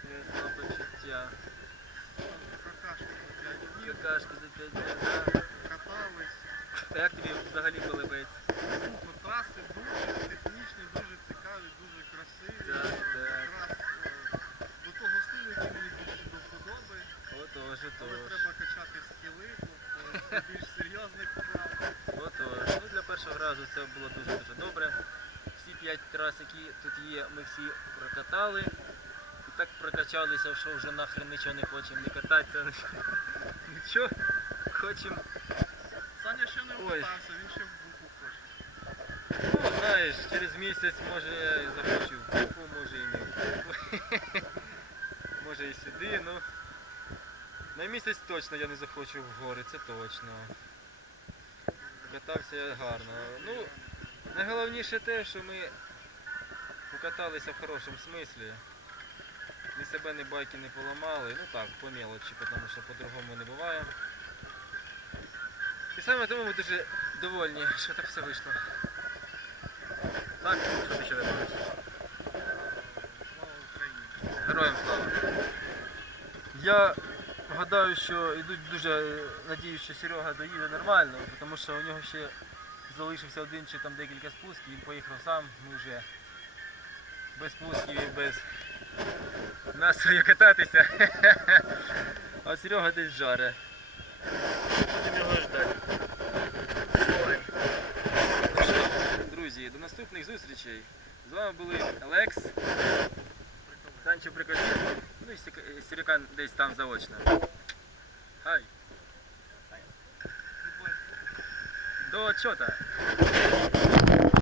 почуття. Какашку за 5 днів. да? Катались. Як тобі взагалі колебець? Супер, траси дуже технічні, дуже цікаві, дуже красиві. Так, так. Якраз е, до того стилю, який мені більше до вподоби. Отож, отож. треба качати скіли, тобто більш серйозних вправ. Отож. Ну, для першого разу це було дуже-дуже добре. Всі п'ять трас, які тут є, ми всі прокатали. Так прокачалися, що вже нахрен нічого не хочемо, не кататися. Нічого. Хочемо. Саня ще не Ой. вкатався, він ще в буху хоче. Ну, знаєш, через місяць може я і захочу в Буху, може і не в Буху. Може і сюди, ну. На місяць точно я не захочу в гори, це точно. Катався я гарно. Ну, найголовніше те, що ми покаталися в хорошому смислі. Ні себе, ні байки не поламали. Ну так, по мелочі, тому що по-другому не буває. І саме тому ми дуже довольні, що так все вийшло. Так, що ти ще? Слава Україні. Героям слава. Я гадаю, що йдуть дуже надіюсь, що Серега доїде нормально, тому що у нього ще залишився один чи там декілька спусків, він поїхав сам, ми вже без спусків і без настрою кататися. А Серега десь жаре. Будемо його ждати. Друзі, до наступних зустрічей. З вами були Олекс. Санчо Приколіст, ну і Сірікан десь там заочно. Хай. До чота.